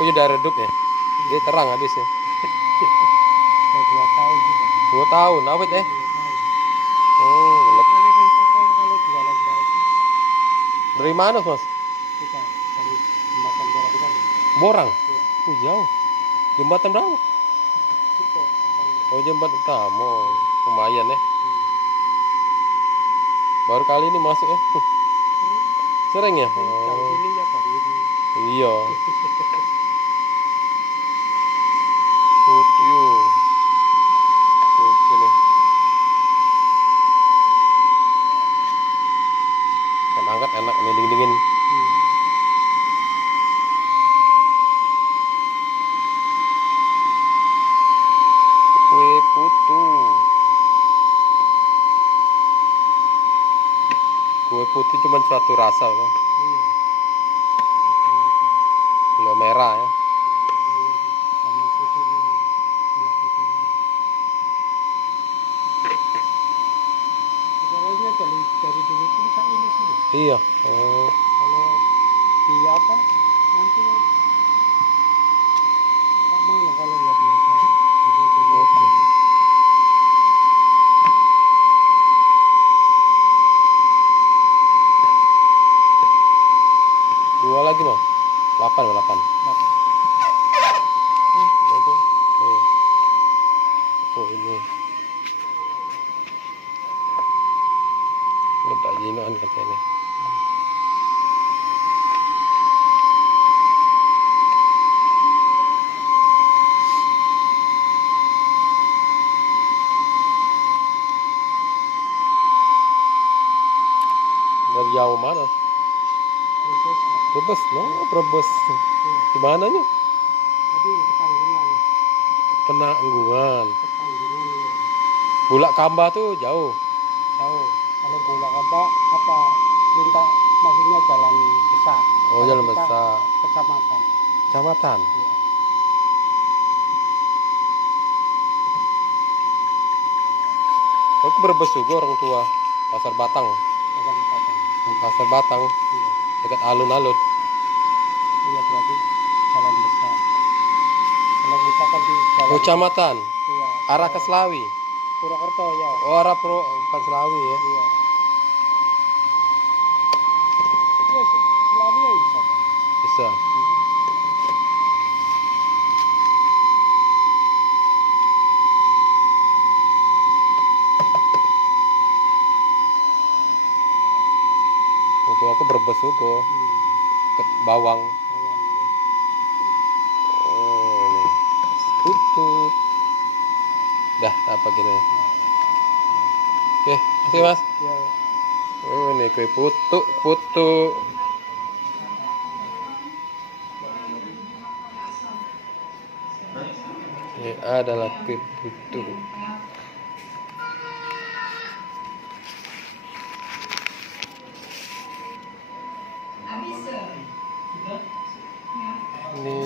punya udah redup ya. Dia terang habis ya. Udah 2 tahun juga. 2 tahun awet ya. 2 tahun. Oh, gelap. Ini kan pakai kalau jualan baik Dari mana Mas? kita dari jembatan Borang tadi. Borang. Iya. Jauh. Jembatan berapa? Sipo tetangga. Oh, jembatan utama. Lumayan ya. Baru kali ini masuk ya. Sering. Sering ya? Tahun Oh, ini ya baru ini. iya. Putih. Oke nih. Kan angkat enak nih dingin-dingin. Kue putu. Kue putu cuma satu rasa kan. Iya. Apa lagi? Gula merah ya. Ada yang sama putunya gula putih lagi. Segalanya dari dulu pun saya ini sih. Iya. Oh. Kalau di apa nanti tak mana kalau nggak biasa di mobil. Oke. Dua lagi mah. 8 ya 8. Dapat. Itu. Oh. Oh ini. Letak jinoan katanya. Dari jauh mana? Terus Brebes, no? Brebes. iya. Di mananya? Tadi Ketanggungan, Penanggungan. Ketanggungan ya. Bulak Kamba tuh jauh. Tahu kalau bola apa lintas maksudnya jalan besar. Oh, Kalau jalan kita besar. kecamatan. Kecamatan. Iya. Aku Brebes juga orang tua. Pasar Batang. Kecamatan. Pasar Batang. Iya. Dekat alun-alun. Iya berarti jalan besar. Kalau kita kan di jalan. Oh, kecamatan. Iya. Arah ke Selawi. Purwokerto ya. Oh, arah bukan Selawi ya. Iya. Iya selalu ya bisa Pak. Bisa. Untuk aku Brebes juga. Ke Bawang. Bawang ya. Oh, ini. Putu. Dah, apa gini. Oke, terima Mas. Ya. Oh, ini kue putu, putu. Ini adalah kue putu. Ini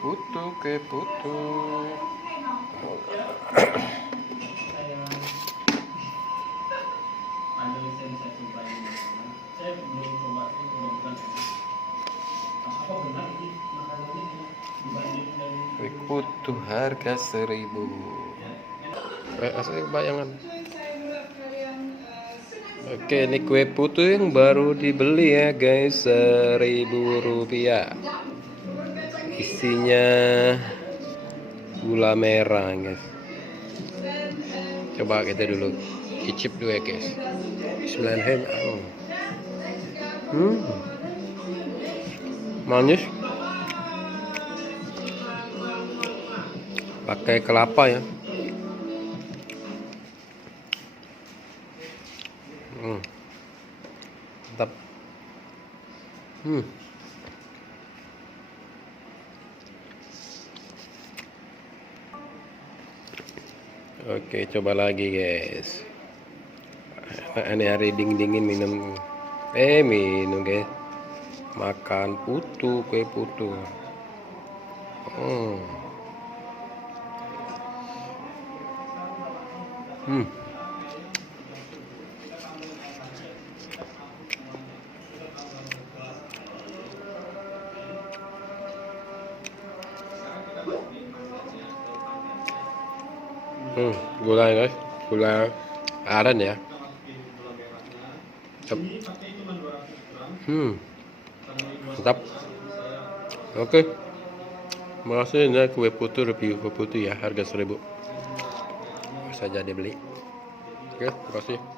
putu, kue putu. Kue putu harga 1.000. Asli bayangan. Oke, ini kue putu yang baru dibeli ya guys, 1.000 rupiah. Isinya gula merah guys. Coba kita dulu icip dulu ya guys. Bismillahirrahmanirrahim. Manis. Pakai kelapa ya. Mantap. Oke, coba lagi guys. Ini hari dingin minum guys. Makan putu, kue putu. Gula guys, gula aren ya. Cep. Mantap. Oke. Makasih ini kue putu, review kue putu ya, harga 1000 saja dibeli. Oke, makasih.